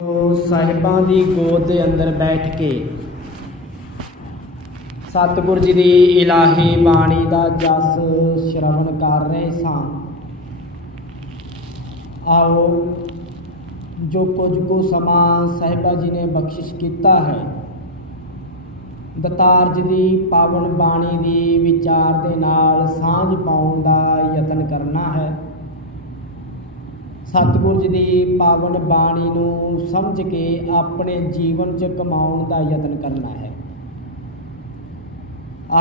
ਸਾਹਿਬਾਂ ਦੀ ਗੋਦ ਦੇ ਅੰਦਰ ਬੈਠ ਕੇ ਸਤਿਗੁਰ ਜੀ ਦੀ ਇਲਾਹੀ ਬਾਣੀ ਦਾ ਜਸ ਸ਼ਰਵਣ ਕਰ ਰਹੇ ਸਾਂ। ਆਓ ਜੋ ਕੁਝ ਕੁ ਸਮਾਂ ਸਾਹਿਬਾ ਜੀ ਨੇ ਬਖਸ਼ਿਸ਼ ਕੀਤਾ ਹੈ, ਦਤਾਰ ਜੀ ਦੀ ਪਾਵਨ ਬਾਣੀ ਦੀ ਵਿਚਾਰ ਦੇ ਨਾਲ ਸਾਂਝ ਪਾਉਣ ਦਾ ਯਤਨ ਕਰਨਾ ਹੈ। ਸਤਿਗੁਰ ਜੀ ਦੀ ਪਾਵਨ ਬਾਣੀ ਨੂੰ ਸਮਝ ਕੇ ਆਪਣੇ ਜੀਵਨ 'ਚ ਕਮਾਉਣ ਦਾ ਯਤਨ ਕਰਨਾ ਹੈ।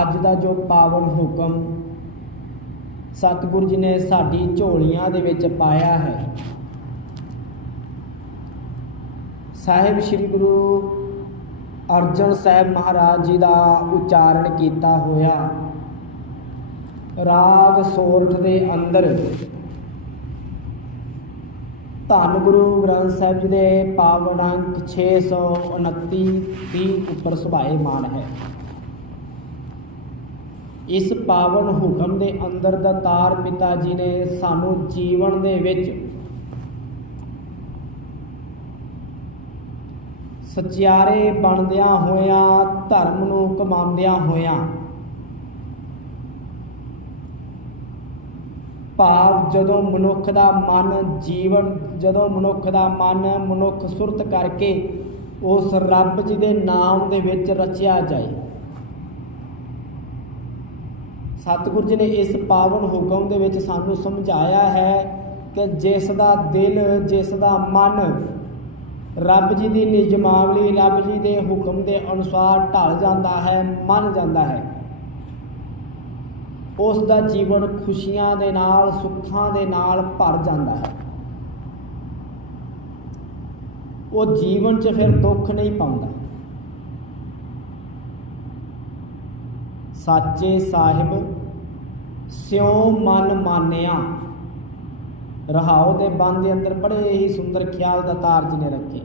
ਅੱਜ ਦਾ ਜੋ ਪਾਵਨ ਹੁਕਮ ਸਤਿਗੁਰ ਜੀ ਨੇ ਸਾਡੀ ਝੋਲੀਆਂ ਦੇ ਵਿੱਚ ਪਾਇਆ ਹੈ, ਸਾਹਿਬ ਸ੍ਰੀ ਗੁਰੂ ਅਰਜਨ ਸਾਹਿਬ ਮਹਾਰਾਜ ਜੀ ਦਾ ਉਚਾਰਨ ਕੀਤਾ ਹੋਇਆ ਰਾਗ ਸੋਰਠ ਦੇ ਅੰਦਰ ਧੰਨ ਗੁਰੂ ਗ੍ਰੰਥ ਸਾਹਿਬ ਜੀ ਦੇ ਪਾਵਨ ਅੰਕ 629 ਉੱਪਰ ਸੁਭਾਏਮਾਨ ਹੈ। ਇਸ ਪਾਵਨ ਹੁਕਮ ਦੇ ਅੰਦਰ ਦਤਾਰ ਪਿਤਾ ਜੀ ਨੇ ਸਾਨੂੰ ਜੀਵਨ ਦੇ ਵਿੱਚ ਸਚਿਆਰੇ ਬਣਦਿਆਂ ਹੋਇਆਂ, ਧਰਮ ਨੂੰ ਕਮਾਉਂਦਿਆਂ ਹੋਇਆਂ, ਭਾਵ ਜਦੋਂ ਮਨੁੱਖ ਦਾ ਮਨ ਮਨੁੱਖ ਸੁਰਤ ਕਰਕੇ ਉਸ ਰੱਬ ਜੀ ਦੇ ਨਾਮ ਦੇ ਵਿੱਚ ਰਚਿਆ ਜਾਏ। ਸਤਿਗੁਰ ਜੀ ਨੇ ਇਸ ਪਾਵਨ ਹੁਕਮ ਦੇ ਵਿੱਚ ਸਾਨੂੰ ਸਮਝਾਇਆ ਹੈ ਕਿ ਜਿਸ ਦਾ ਦਿਲ, ਜਿਸ ਦਾ ਮਨ ਰੱਬ ਜੀ ਦੀ ਨਿਯਮਾਵਲੀ, ਰੱਬ ਜੀ ਦੇ ਹੁਕਮ ਦੇ ਅਨੁਸਾਰ ਢਲ ਜਾਂਦਾ ਹੈ, ਮੰਨ ਜਾਂਦਾ ਹੈ, ਉਸ ਦਾ ਜੀਵਨ ਖੁਸ਼ੀਆਂ ਦੇ ਨਾਲ, ਸੁੱਖਾਂ ਦੇ ਨਾਲ ਭਰ ਜਾਂਦਾ ਹੈ। ਉਹ ਜੀਵਨ 'ਚ ਫਿਰ ਦੁੱਖ ਨਹੀਂ ਪਾਉਂਦਾ। ਸਾਚੇ ਸਾਹਿਬ ਸਿਉ ਮਨ ਮਾਨਿਆ, ਰਹਾਉ ਦੇ ਬੰਦ ਦੇ ਅੰਦਰ ਬੜੇ ਹੀ ਸੁੰਦਰ ਖਿਆਲ ਦਤਾਰ ਜੀ ਨੇ ਰੱਖੇ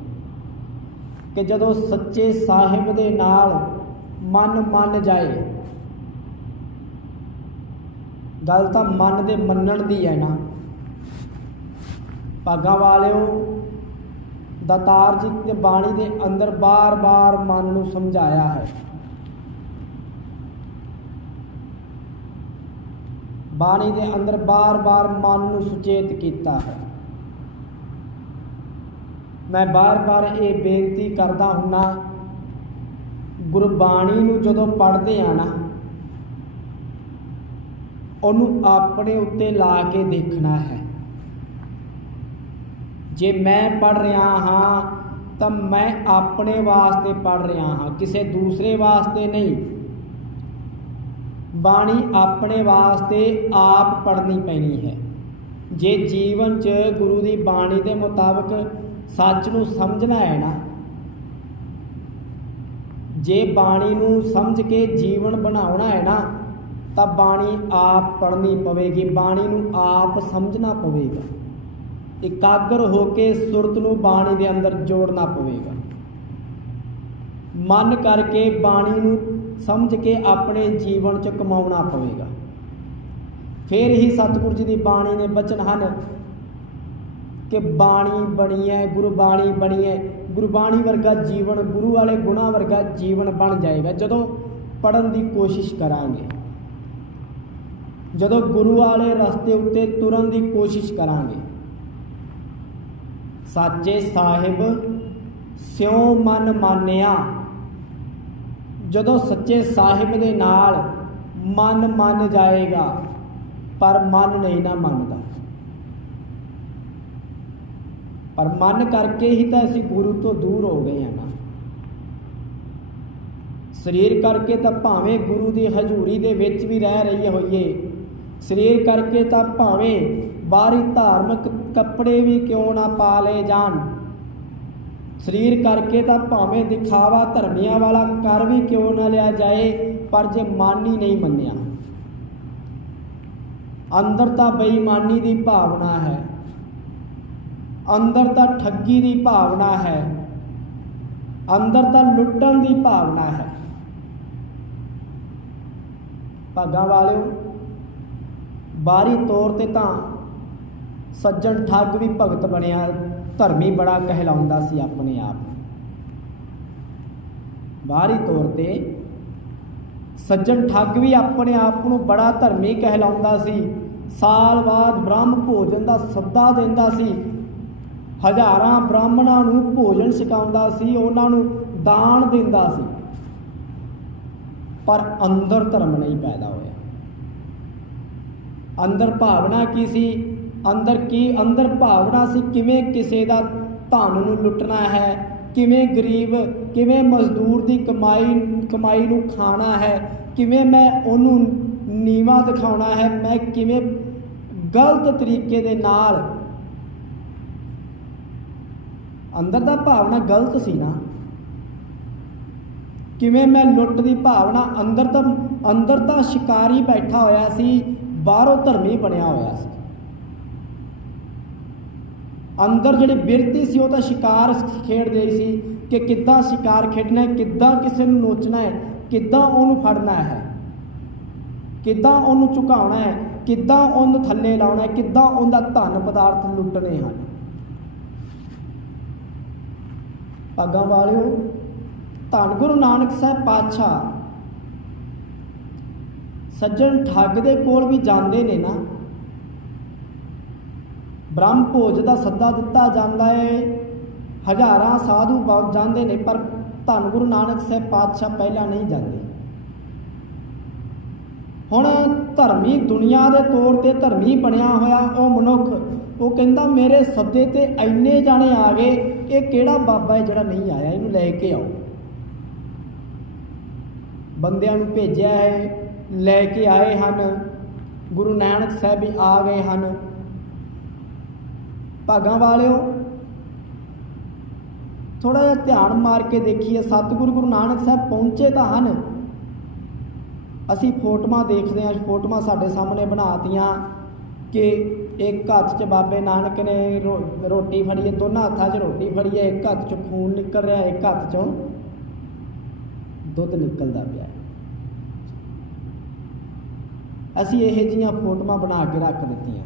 ਕਿ ਜਦੋਂ ਸੱਚੇ ਸਾਹਿਬ ਦੇ ਨਾਲ ਮਨ ਮੰਨ ਜਾਏ, ਗੱਲ ਤਾਂ ਮਨ ਦੇ ਮੰਨਣ ਦੀ ਹੈ ਨਾ ਭਾਗਾਂ ਵਾਲਿਓ। ਦਤਾਰ ਜੀ ਦੇ ਬਾਣੀ ਦੇ ਅੰਦਰ ਬਾਰ-ਬਾਰ ਮਨ ਨੂੰ ਸਮਝਾਇਆ ਹੈ, ਬਾਣੀ ਦੇ ਅੰਦਰ ਬਾਰ-ਬਾਰ ਮਨ ਨੂੰ ਸੁਚੇਤ ਕੀਤਾ ਹੈ। ਮੈਂ ਬਾਰ-ਬਾਰ ਇਹ ਬੇਨਤੀ ਕਰਦਾ ਹੁੰਨਾ, ਗੁਰਬਾਣੀ ਨੂੰ ਜਦੋਂ ਪੜ੍ਹਦੇ ਆ ਨਾ, ਉਹਨੂੰ ਆਪਣੇ ਉੱਤੇ ਲਾ ਕੇ ਦੇਖਣਾ ਹੈ। ਜੇ ਮੈਂ ਪੜ੍ਹ ਰਿਹਾ ਹਾਂ ਤਾਂ ਮੈਂ ਆਪਣੇ ਵਾਸਤੇ ਪੜ੍ਹ ਰਿਹਾ ਹਾਂ, ਕਿਸੇ ਦੂਸਰੇ ਵਾਸਤੇ ਨਹੀਂ। ਬਾਣੀ ਆਪਣੇ ਵਾਸਤੇ ਆਪ ਪੜ੍ਹਨੀ ਪੈਣੀ ਹੈ। ਜੇ ਜੀਵਨ 'ਚ ਗੁਰੂ ਦੀ ਬਾਣੀ ਦੇ ਮੁਤਾਬਕ ਸੱਚ ਨੂੰ ਸਮਝਣਾ ਹੈ ਨਾ, ਜੇ ਬਾਣੀ ਨੂੰ ਸਮਝ ਕੇ ਜੀਵਨ ਬਣਾਉਣਾ ਹੈ ਨਾ, ਤਾਂ ਬਾਣੀ ਆਪ ਪੜ੍ਹਨੀ ਪਵੇਗੀ, ਬਾਣੀ ਨੂੰ ਆਪ ਸਮਝਣਾ ਪਵੇਗਾ, ਇਕਾਗਰ ਹੋ ਕੇ ਸੁਰਤ ਨੂੰ ਬਾਣੀ ਦੇ ਅੰਦਰ ਜੋੜਨਾ ਪਵੇਗਾ, ਮਨ ਕਰਕੇ ਬਾਣੀ ਨੂੰ ਸਮਝ ਕੇ ਆਪਣੇ ਜੀਵਨ 'ਚ ਕਮਾਉਣਾ ਪਵੇਗਾ। ਫਿਰ ਹੀ ਸਤਿਗੁਰ ਜੀ ਦੀ ਬਾਣੀ ਦੇ ਬਚਨ ਹਨ ਕਿ ਬਾਣੀ ਬਣੀ ਹੈ, ਗੁਰਬਾਣੀ ਬਣੀ ਹੈ। ਗੁਰਬਾਣੀ ਵਰਗਾ ਜੀਵਨ, ਗੁਰੂ ਵਾਲੇ ਗੁਣਾਂ ਵਰਗਾ ਜੀਵਨ ਬਣ ਜਾਏਗਾ ਜਦੋਂ ਪੜ੍ਹਨ ਦੀ ਕੋਸ਼ਿਸ਼ ਕਰਾਂਗੇ, ਜਦੋਂ ਗੁਰੂ ਵਾਲੇ ਰਸਤੇ ਉੱਤੇ ਤੁਰਨ ਦੀ ਕੋਸ਼ਿਸ਼ ਕਰਾਂਗੇ। ਸਾਚੇ ਸਾਹਿਬ ਸਿਉ ਮਨ ਮਾਨਿਆ, ਜਦੋਂ ਸੱਚੇ ਸਾਹਿਬ ਦੇ ਨਾਲ ਮਨ ਮੰਨ ਜਾਏਗਾ, ਪਰ ਮਨ ਨਹੀਂ ਨਾ ਮੰਨਦਾ। ਪਰ ਮਨ ਕਰਕੇ ਹੀ ਤਾਂ ਅਸੀਂ ਗੁਰੂ ਤੋਂ ਦੂਰ ਹੋ ਗਏ ਹਾਂ ਨਾ। ਸਰੀਰ ਕਰਕੇ ਤਾਂ ਭਾਵੇਂ ਗੁਰੂ ਦੀ ਹਜ਼ੂਰੀ ਦੇ ਵਿੱਚ ਵੀ ਰਹਿ ਰਹੀ ਹੋਈਏ, ਸਰੀਰ ਕਰਕੇ ਤਾਂ ਭਾਵੇਂ ਬਾਹਰੀ ਧਾਰਮਿਕ ਕੱਪੜੇ ਵੀ ਕਿਉਂ ਨਾ ਪਾ ਲਏ ਜਾਣ, ਸਰੀਰ ਕਰਕੇ ਤਾਂ ਭਾਵੇਂ ਦਿਖਾਵਾ ਧਰਮੀਆਂ ਵਾਲਾ ਕਰ ਵੀ ਕਿਉਂ ਨਾ ਲਿਆ ਜਾਏ, ਪਰ ਜੇ ਮਨ ਹੀ ਨਹੀਂ ਮੰਨਿਆ, ਅੰਦਰ ਤਾਂ ਬੇਈਮਾਨੀ ਦੀ ਭਾਵਨਾ ਹੈ, ਅੰਦਰ ਤਾਂ ਠੱਗੀ ਦੀ ਭਾਵਨਾ ਹੈ, ਅੰਦਰ ਤਾਂ ਲੁੱਟਣ ਦੀ ਭਾਵਨਾ ਹੈ। ਭਾਗਾਂ ਵਾਲਿਓ, ਬਾਹਰੀ ਤੌਰ ਤੇ ਤਾਂ ਸੱਜਣ ਠੱਗ ਵੀ ਭਗਤ ਬਣਿਆ, ਧਰਮੀ ਬੜਾ ਕਹਿਲਾਉਂਦਾ ਸੀ ਆਪਣੇ ਆਪ ਨੂੰ। ਬਾਹਰੀ ਤੌਰ ਤੇ ਸੱਜਣ ਠੱਗ ਵੀ ਆਪਣੇ ਆਪ ਨੂੰ ਬੜਾ ਧਰਮੀ ਕਹਿਲਾਉਂਦਾ ਸੀ। ਸਾਲ ਬਾਅਦ ਬ੍ਰਹਮ ਭੋਜਨ ਦਾ ਸੱਦਾ ਦਿੰਦਾ ਸੀ, ਹਜ਼ਾਰਾਂ ਬ੍ਰਾਹਮਣਾਂ ਨੂੰ ਭੋਜਨ ਛਕਾਉਂਦਾ ਸੀ, ਉਹਨਾਂ ਨੂੰ ਦਾਨ ਦਿੰਦਾ ਸੀ, ਪਰ ਅੰਦਰ ਧਰਮ ਨਹੀਂ ਪੈਦਾ ਹੋਇਆ। ਅੰਦਰ ਭਾਵਨਾ ਕੀ ਸੀ? ਅੰਦਰ ਭਾਵਨਾ ਸੀ ਕਿਵੇਂ ਕਿਸੇ ਦਾ ਧਨ ਨੂੰ ਲੁੱਟਣਾ ਹੈ, ਕਿਵੇਂ ਗਰੀਬ, ਕਿਵੇਂ ਮਜ਼ਦੂਰ ਦੀ ਕਮਾਈ ਨੂੰ ਖਾਣਾ ਹੈ, ਕਿਵੇਂ ਮੈਂ ਉਹਨੂੰ ਨੀਵਾਂ ਦਿਖਾਉਣਾ ਹੈ, ਮੈਂ ਕਿਵੇਂ ਗਲਤ ਤਰੀਕੇ ਦੇ ਨਾਲ। ਅੰਦਰ ਦਾ ਭਾਵਨਾ ਗਲਤ ਸੀ ਨਾ। ਕਿਵੇਂ ਮੈਂ ਲੁੱਟ ਦੀ ਭਾਵਨਾ, ਅੰਦਰ ਤਾਂ ਸ਼ਿਕਾਰੀ ਬੈਠਾ ਹੋਇਆ ਸੀ, ਬਾਹਰੋਂ ਧਰਮੀ ਬਣਿਆ ਹੋਇਆ ਸੀ। ਅੰਦਰ ਜਿਹੜੀ ਬਿਰਤੀ ਸੀ ਉਹ ਤਾਂ ਸ਼ਿਕਾਰ ਖੇਡ ਰਹੀ ਸੀ ਕਿ ਕਿੱਦਾਂ ਸ਼ਿਕਾਰ ਖੇਡਣਾ ਹੈ, ਕਿੱਦਾਂ ਕਿਸੇ ਨੂੰ ਨੋਚਣਾ ਹੈ, ਕਿੱਦਾਂ ਉਹਨੂੰ ਫੜਨਾ ਹੈ, ਕਿੱਦਾਂ ਉਹਨੂੰ ਝੁਕਾਉਣਾ ਹੈ, ਕਿੱਦਾਂ ਉਹਨੂੰ ਥੱਲੇ ਲਾਉਣਾ ਹੈ, ਕਿੱਦਾਂ ਉਹਦਾ ਧਨ ਪਦਾਰਥ ਲੁੱਟਣੇ ਹਨ। ਭਾਗਾਂ ਵਾਲਿਓ, ਧੰਨ ਗੁਰੂ ਨਾਨਕ ਸਾਹਿਬ ਪਾਤਸ਼ਾਹ ਸੱਜਣ ਠੱਗ ਦੇ ਕੋਲ ਵੀ ਜਾਂਦੇ ਨੇ ਨਾ। ਬ੍ਰਹਮ ਭੋਜ ਦਾ ਸੱਦਾ ਦਿੱਤਾ ਜਾਂਦਾ ਹੈ, ਹਜ਼ਾਰਾਂ ਸਾਧੂ ਜਾਂਦੇ ਨੇ, ਪਰ ਧੰਨ ਗੁਰੂ ਨਾਨਕ ਸਾਹਿਬ ਪਾਤਸ਼ਾਹ ਪਹਿਲਾਂ ਨਹੀਂ ਜਾਂਦੇ। ਹੁਣ ਧਰਮੀ ਦੁਨੀਆ ਦੇ ਤੌਰ ਤੇ ਧਰਮੀ ਬਣਿਆ ਹੋਇਆ ਉਹ ਮਨੁੱਖ, ਉਹ ਕਹਿੰਦਾ ਮੇਰੇ ਸੱਦੇ ਤੇ ਇੰਨੇ ਜਾਣੇ ਆ ਗਏ, ਇਹ ਕਿਹੜਾ ਬਾਬਾ ਹੈ ਜਿਹੜਾ ਨਹੀਂ ਆਇਆ, ਇਹਨੂੰ ਲੈ ਕੇ ਆਓ। ਬੰਦਿਆਂ ਨੂੰ ਭੇਜਿਆ ਹੈ, ਲੈ ਕੇ ਆਏ ਹਨ। ਗੁਰੂ ਨਾਨਕ ਸਾਹਿਬ ਵੀ ਆ ਗਏ ਹਨ। ਭਾਗਾਂ ਵਾਲਿਓ, ਥੋੜਾ ਜਿਹਾ ਧਿਆਨ ਮਾਰ ਕੇ ਦੇਖੀਏ। ਸਤਿਗੁਰੂ ਗੁਰੂ ਨਾਨਕ ਸਾਹਿਬ ਪਹੁੰਚੇ ਤਾਂ ਹਨ। ਅਸੀਂ ਫੋਟੋਆਂ ਦੇਖਦੇ ਹਾਂ, ਫੋਟੋਆਂ ਸਾਡੇ ਸਾਹਮਣੇ ਬਣਾਤੀਆਂ ਕਿ ਇੱਕ ਹੱਥ 'ਚ ਬਾਬੇ ਨਾਨਕ ਨੇ ਰੋਟੀ ਫੜੀ ਹੈ, ਦੋਨਾਂ ਹੱਥਾਂ 'ਚ ਰੋਟੀ ਫੜੀ ਹੈ, ਇੱਕ ਹੱਥ 'ਚੋਂ ਖੂਨ ਨਿਕਲ ਰਿਹਾ, ਇੱਕ ਹੱਥ 'ਚੋਂ ਦੁੱਧ ਨਿਕਲਦਾ ਪਿਆ। ਅਸੀਂ ਇਹੋ ਜਿਹੀਆਂ ਫੋਟੋਆਂ ਬਣਾ ਕੇ ਰੱਖ ਦਿੱਤੀਆਂ,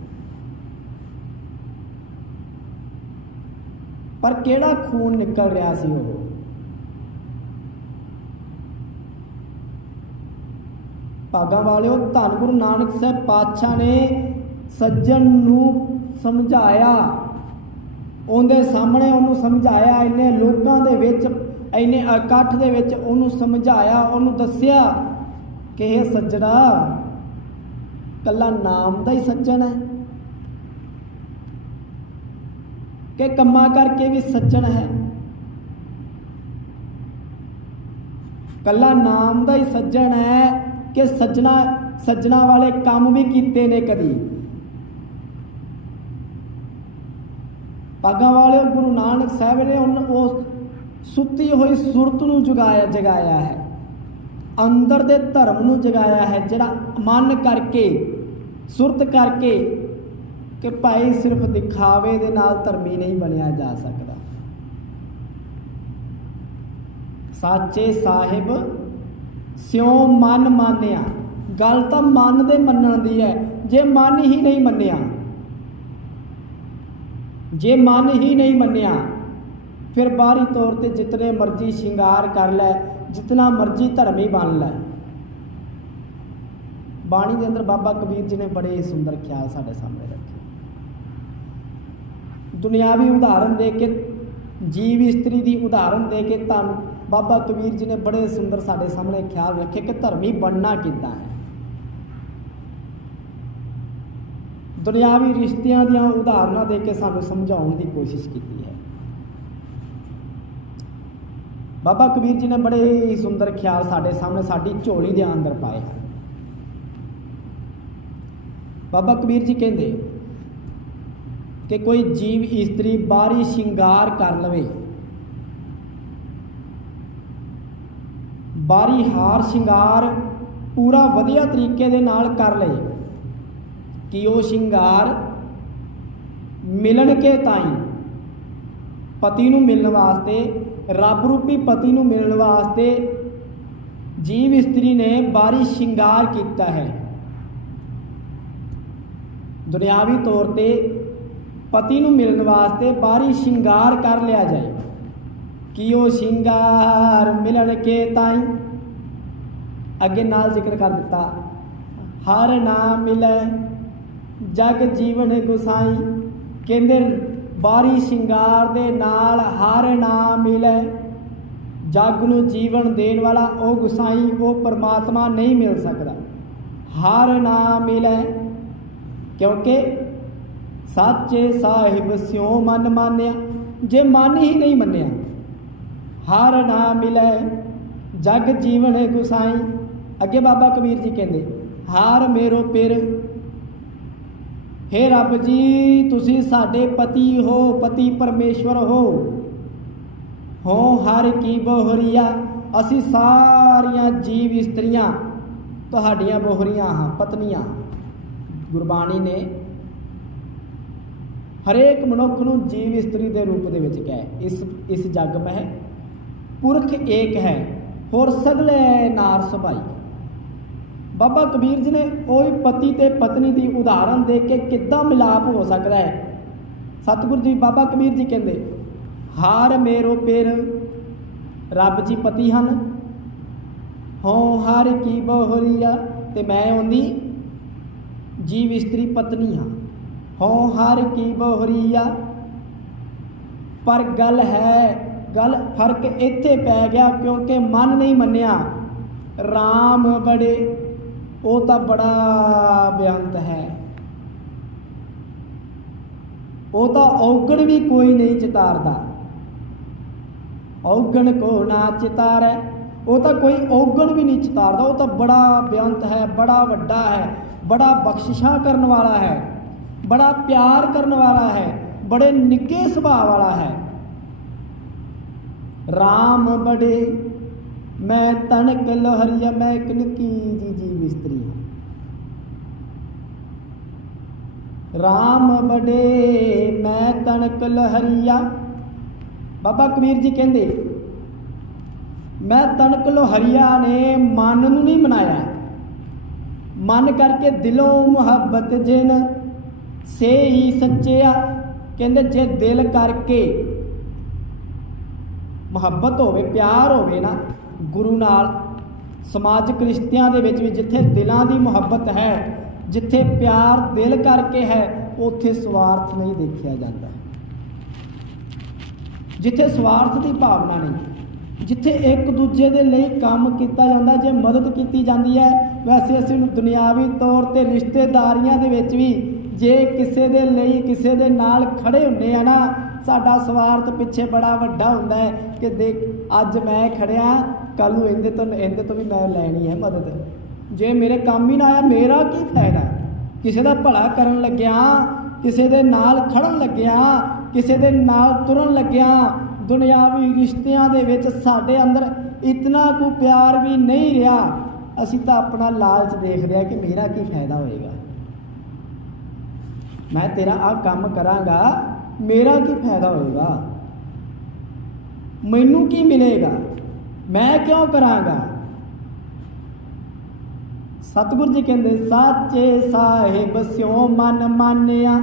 ਪਰ ਕਿਹੜਾ ਖੂਨ ਨਿਕਲ ਰਿਹਾ ਸੀ ਉਹ? ਭਾਗਾਂ ਵਾਲਿਓ, ਧੰਨ ਗੁਰੂ ਨਾਨਕ ਸਾਹਿਬ ਪਾਤਸ਼ਾਹ ਨੇ ਸੱਜਣ ਨੂੰ ਸਮਝਾਇਆ, ਉਹਦੇ ਸਾਹਮਣੇ ਉਹਨੂੰ ਸਮਝਾਇਆ, ਇੰਨੇ ਲੋਕਾਂ ਦੇ ਵਿੱਚ, ਇੰਨੇ ਇਕੱਠ ਦੇ ਵਿੱਚ ਉਹਨੂੰ ਸਮਝਾਇਆ, ਉਹਨੂੰ ਦੱਸਿਆ ਕਿ ਇਹ ਸੱਜਣਾ ਕੱਲਾ ਨਾਮ ਦਾ ਹੀ ਸੱਜਣ ਹੈ ਕਿ ਕੰਮਾਂ ਕਰਕੇ ਵੀ ਸੱਜਣ ਹੈ? ਕੱਲਾ ਨਾਮ ਦਾ ਹੀ ਸੱਜਣ ਹੈ ਕਿ ਸੱਜਣਾ ਵਾਲੇ ਕੰਮ ਵੀ ਕੀਤੇ ਨੇ ਕਦੀ? ਭਾਗਾਂ ਵਾਲਿਓ, ਗੁਰੂ ਨਾਨਕ ਸਾਹਿਬ ਨੇ ਉਹ ਸੁੱਤੀ ਹੋਈ ਸੁਰਤ ਨੂੰ ਜਗਾਇਆ ਹੈ, ਅੰਦਰ ਦੇ ਧਰਮ ਨੂੰ ਜਗਾਇਆ ਹੈ, ਜਿਹੜਾ ਮਨ ਕਰਕੇ, ਸੁਰਤ ਕਰਕੇ ਕਿ ਭਾਈ ਸਿਰਫ ਦਿਖਾਵੇ ਦੇ ਨਾਲ ਧਰਮੀ ਨਹੀਂ ਬਣਿਆ ਜਾ ਸਕਦਾ। ਸਾਚੇ ਸਾਹਿਬ ਸਿਉ ਮਨ ਮਾਨਿਆ। ਗੱਲ ਤਾਂ ਮਨ ਦੇ ਮੰਨਣ ਦੀ ਹੈ। ਜੇ ਮਨ ਹੀ ਨਹੀਂ ਮੰਨਿਆ, ਜੇ ਮਨ ਹੀ ਨਹੀਂ ਮੰਨਿਆ, ਫਿਰ ਬਾਹਰੀ ਤੌਰ ਤੇ ਜਿਤਨੇ ਮਰਜ਼ੀ ਸ਼ਿੰਗਾਰ ਕਰ ਲੈ, ਜਿਤਨਾ ਮਰਜ਼ੀ ਧਰਮੀ ਬਣ ਲੈ। ਬਾਣੀ ਦੇ ਅੰਦਰ ਬਾਬਾ ਕਬੀਰ ਜੀ ਨੇ ਬੜੇ ਸੁੰਦਰ ਖਿਆਲ ਸਾਡੇ ਸਾਹਮਣੇ ਰੱਖੇ। ਦੁਨਿਆਵੀ ਉਦਾਹਰਨ ਦੇ ਕੇ, ਜੀਵ ਇਸਤਰੀ ਦੀ ਉਦਾਹਰਨ ਦੇ ਕੇ ਧੰਨ ਬਾਬਾ ਕਬੀਰ ਜੀ ਨੇ ਬੜੇ ਸੁੰਦਰ ਸਾਡੇ ਸਾਹਮਣੇ ਖਿਆਲ ਰੱਖੇ ਕਿ ਧਰਮੀ ਬਣਨਾ ਕਿੱਦਾਂ ਹੈ। ਦੁਨਿਆਵੀ ਰਿਸ਼ਤਿਆਂ ਦੀਆਂ ਉਦਾਹਰਨਾਂ ਦੇ ਕੇ ਸਾਨੂੰ ਸਮਝਾਉਣ ਦੀ ਕੋਸ਼ਿਸ਼ ਕੀਤੀ ਹੈ। ਬਾਬਾ ਕਬੀਰ ਜੀ ਨੇ ਬੜੇ ਹੀ ਸੁੰਦਰ ਖਿਆਲ ਸਾਡੇ ਸਾਹਮਣੇ, ਸਾਡੀ ਝੋਲੀ ਦੇ ਅੰਦਰ ਪਾਏ ਹਨ। ਬਾਬਾ ਕਬੀਰ ਜੀ ਕਹਿੰਦੇ ਕਿ ਕੋਈ ਜੀਵ ਇਸਤਰੀ ਬਾਹਰੀ ਸ਼ਿੰਗਾਰ ਕਰ ਲਵੇ, ਬਾਹਰੀ ਹਾਰ ਸ਼ਿੰਗਾਰ ਪੂਰਾ ਵਧੀਆ ਤਰੀਕੇ ਦੇ ਨਾਲ ਕਰ ਲਏ ਕਿ ਉਹ ਸ਼ਿੰਗਾਰ ਮਿਲਣ ਕੇ ਤਾਈਂ, ਪਤੀ ਨੂੰ ਮਿਲਣ ਵਾਸਤੇ, ਰੱਬ ਰੂਪੀ ਪਤੀ ਨੂੰ ਮਿਲਣ ਵਾਸਤੇ ਜੀਵ ਇਸਤਰੀ ਨੇ ਬਾਹਰੀ ਸ਼ਿੰਗਾਰ ਕੀਤਾ ਹੈ। ਦੁਨਿਆਵੀ ਤੌਰ ਤੇ पति नूं मिलण वास्ते बाहरी शिंगार कर लिया जाए कि वो शिंगार मिलन के ताई अगे नाल जिक्र कर दिता, हर ना मिले जग जीवन गुसाई। कहंदे बाहरी शिंगार दे नाल हर ना मिले जग नूं जीवन देण वाला वो गुसाई वो परमात्मा नहीं मिल सकता। हर ना मिले क्योंकि सच्चे साहिब स्यों मन मान्या, जे मन ही नहीं मन्या। हर ना मिले जग जीवन गुसाई। अगे बाबा कबीर जी कहते, हार मेरो पिर, हे रब जी तुसी साडे पति हो, पति परमेश्वर हो हर की बोहरिया। असी सारियां जीव इस्त्रियां तुहाडियां बोहरियां हाँ, पत्नियां। गुरबाणी ने हरेक मनुख नूं जीव इस्त्री के रूप दे विच कहा। इस जग में पुरख एक है होर सगले नार सुभाई। बाबा कबीर जी ने वही पति ते पत्नी की उदाहरण दे के किद्दां मिलाप हो सकता है। सतगुरु जी बाबा कबीर जी कहते, हार मेरो पिर, रब जी पति हन, हों हर की बोहरिया, ते मैं उनकी जीव इस्त्री पत्नी हाँ। हों हर की बोहरिया। पर गल फर्क इत्थे पै गया क्योंकि मन नहीं मन्या। राम बड़े वो तो बड़ा बेअंत है, वो तो औगण भी कोई नहीं चितारदा। औगण को ना चितारे, वो तो कोई औगण भी नहीं चितारदा। वो तो बड़ा बेअंत है, बड़ा वड्डा है, बड़ा बख्शिशा करने वाला है, बड़ा प्यार करने वाला है, बड़े निगे सुभाव वाला है। राम बड़े मैं तनक लहरिया, मैं एक निकी जी मिस्त्री हूँ। राम बड़े मैं तनक लहरिया। बाबा कबीर जी कहते, मैं तनक लोहरिया ने मन नूं नहीं मनाया। मन करके दिलों मुहब्बत जिन से ही सच्चिया। कहते जे दिल करके मुहब्बत होवे, प्यार होवे ना गुरु नाल, समाजिक रिश्तियां दे विच भी जिथे दिलां दी मुहब्बत है, जिथे प्यार दिल करके है, उत्थे स्वार्थ नहीं देखा जाता। जिथे स्वार्थ की भावना नहीं, जिथे एक दूजे के लिए काम किया जाता, जे मदद की जाती है। वैसे असीं दुनियावी तौर पर रिश्तेदारियां दे विच भी जे किसी के लिए किसी के नाल खड़े हुंदे आ ना, साडा स्वार्थ पिछे बड़ा वड्डा हुंदा है कि देख अज मैं खड़िया, कल नूं इहदे तो भी मैं लैनी है मदद। जे मेरे काम ही ना आया मेरा की फायदा। किसी का भला करन लग्या, किसी के नाल खड़न लग्या, किसी के नाल तुरन लग्या, दुनियावी रिश्तियां दे विच साडे अंदर इतना कोई प्यार भी नहीं रहा। असीं तां अपना लालच देख रहे कि मेरा की फायदा होएगा, मैं तेरा आ काम करांगा, मेरा की फायदा होएगा, मैनू की मिलेगा, मैं क्यों करांगा। सतगुरु जी कहते, साचे साहिब स्यों मन मान्या।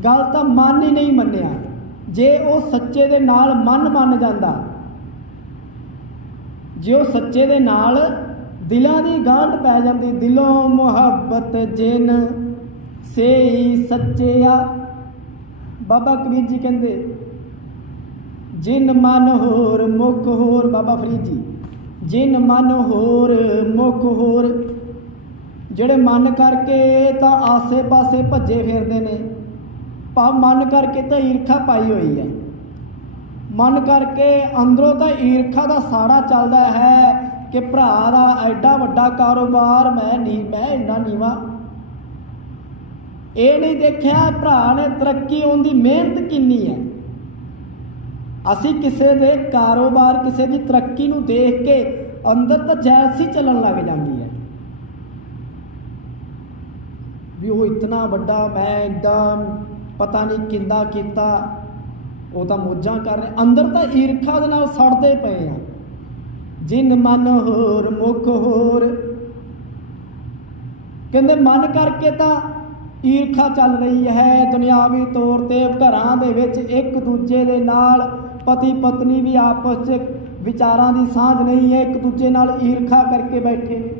गल तो मन ही नहीं मन्या। जे वो सच्चे दे नाल मन मान जाता, जे वो सच्चे दे नाल दिलों की गांठ पै जाती। दिलों मुहब्बत जिन से ही सच्चिया। बाबा कबीर जी कहते, जिन मन होर मुख होर। बाबा फरीद जी, जिन मन होर मुख होर। ਜਿਹੜੇ मन करके तो आसे पासे भज्जे फिरते हैं, भाव मन करके तो ईर्खा पाई हुई है, मन करके अंदरों तो ईर्खा का साड़ा चलता है कि भरा का एडा वड्डा कारोबार, मैं इन्ना नीवा। ये नहीं देखा भरा ने तरक्की उनकी मेहनत कितनी है। असी किसी के कारोबार किसी की तरक्की नूं देख के अंदर तो जैलसी चलन लग जाती है भी वो इतना वड्डा, मैं एकदम पता नहीं किंदा किता, वो तो मौजां कर रहे, अंदर तो ईर्खा दे नाल सड़ते पे हैं। जिन मन होर मुख होर। कहते मन करके तो ਈਰਖਾ ਚੱਲ ਰਹੀ ਹੈ ਦੁਨਿਆਵੀ ਤੌਰ ਤੇ। ਘਰਾਂ ਦੇ ਵਿੱਚ ਇੱਕ ਦੂਜੇ ਦੇ ਨਾਲ ਪਤੀ ਪਤਨੀ ਵੀ ਆਪਸ 'ਚ ਵਿਚਾਰਾਂ ਦੀ ਸਾਂਝ ਨਹੀਂ ਹੈ, ਇੱਕ ਦੂਜੇ ਨਾਲ ਈਰਖਾ ਕਰਕੇ ਬੈਠੇ ਨੇ।